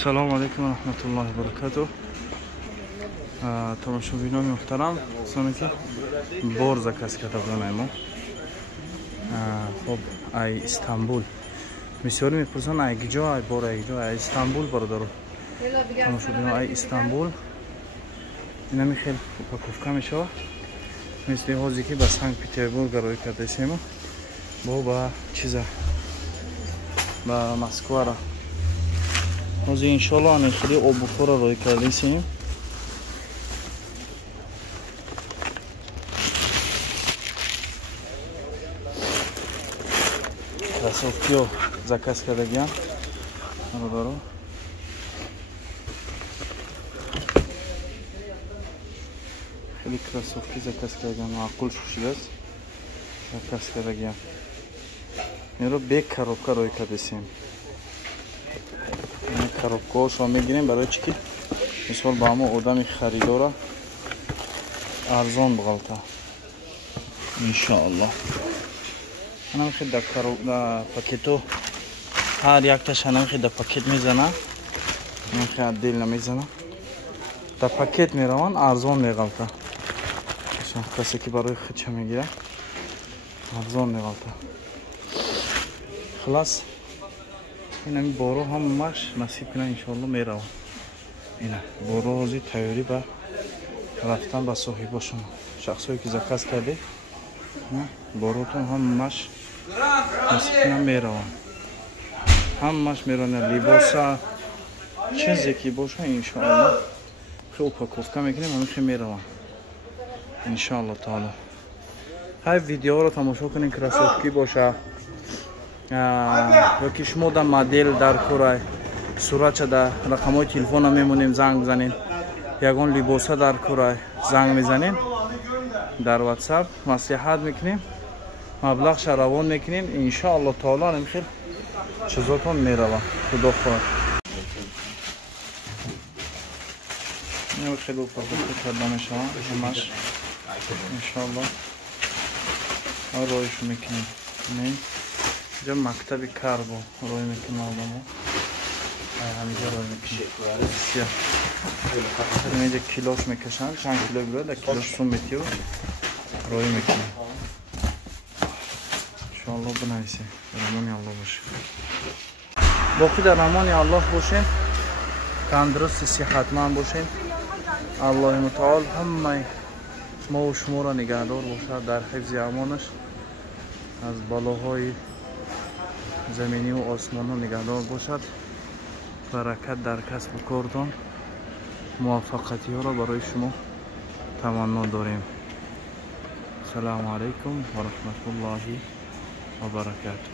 Assalomu alaykum va rahmatullohi va barakatuh. Tomoshabinlar muhtaram, sonaki bor zakaz kataman. Xo'p, ay Istanbul. Misol میپرسن ay کجا ay bor ay کجا ay Istanbul برادر. Tomoshabinlar ay Istanbul. اینا میخیل پاکوفکا میشه. مثل هازی که با سنت پترزبورگ روی کرده سیمو. با چیزا با مسکو را. هازی انشالله آن خیلی آبوفو را روی کرده سیم. Красовки заказ кардагиам. Бародаро. Хеле кроссовки заказ кардагиам. Маъқул шудааст. Заказ кардагиам. Меро бек коробка рой кардесем. Ин коробкаҳо шумо мегирем барои чӣ ки мисол ба ҳамон одами харидора арзон биғалта. Иншоаллоҳ. Анам хид да пакето ҳар якташ анам хид да пакет мезана. Анам хид отдельно мезана. Да пакет мераван арзон меғалта. Касе ки барои хидча мегира арзон меғалта. Хилас инами боро ҳамаш насиб кунад иншоалло меравам. Ина боро ҳозир тайёрӣ ба рафтан ба соҳибошон. Шахсое ки заказ карде боротон ҳамаш насиб кунад меравам. ҳамаш меравам. Либоса чизе ки боша иншоалло хе упаковка мекунем ҳамихе меравам. Иншоалло таъала. ҳай видеоро тамошо кунем красовки боша. Ёки шумо да модел дар курай суратча да рақамҳои телефона мемонем занг бизанем. Ягон либоса дар курай занг мезанем. Дар WhatsApp маслиҳат мекунем. Маблағша равон мекунем. Иншоалло таъала намхел чизотон мерава. Худо хоҳад. ин хеле упаковка карда мешавад. ҳамаш иншоалло ройш мекунем. اینجا مکتب کار با روی میکنم آدمو همینجا روی میکنم بسیار اینجا کیلوش میکشن چند کیلو بیرد کیلوش سون میتیو روی میکنم انشاءالله بنایسه در امانی الله باشه باقی در امانی الله باشین تندرست صحتمند باشین الله متعال همه ما و شما را نگهدار باشد در حفظ امانش از بالاهای زمینی و آسمانی نگهدار باشد. برکت در کسب و کارتان موفقیتی ها را برای شما تمنا داریم. السلام علیکم و رحمت الله و برکاته.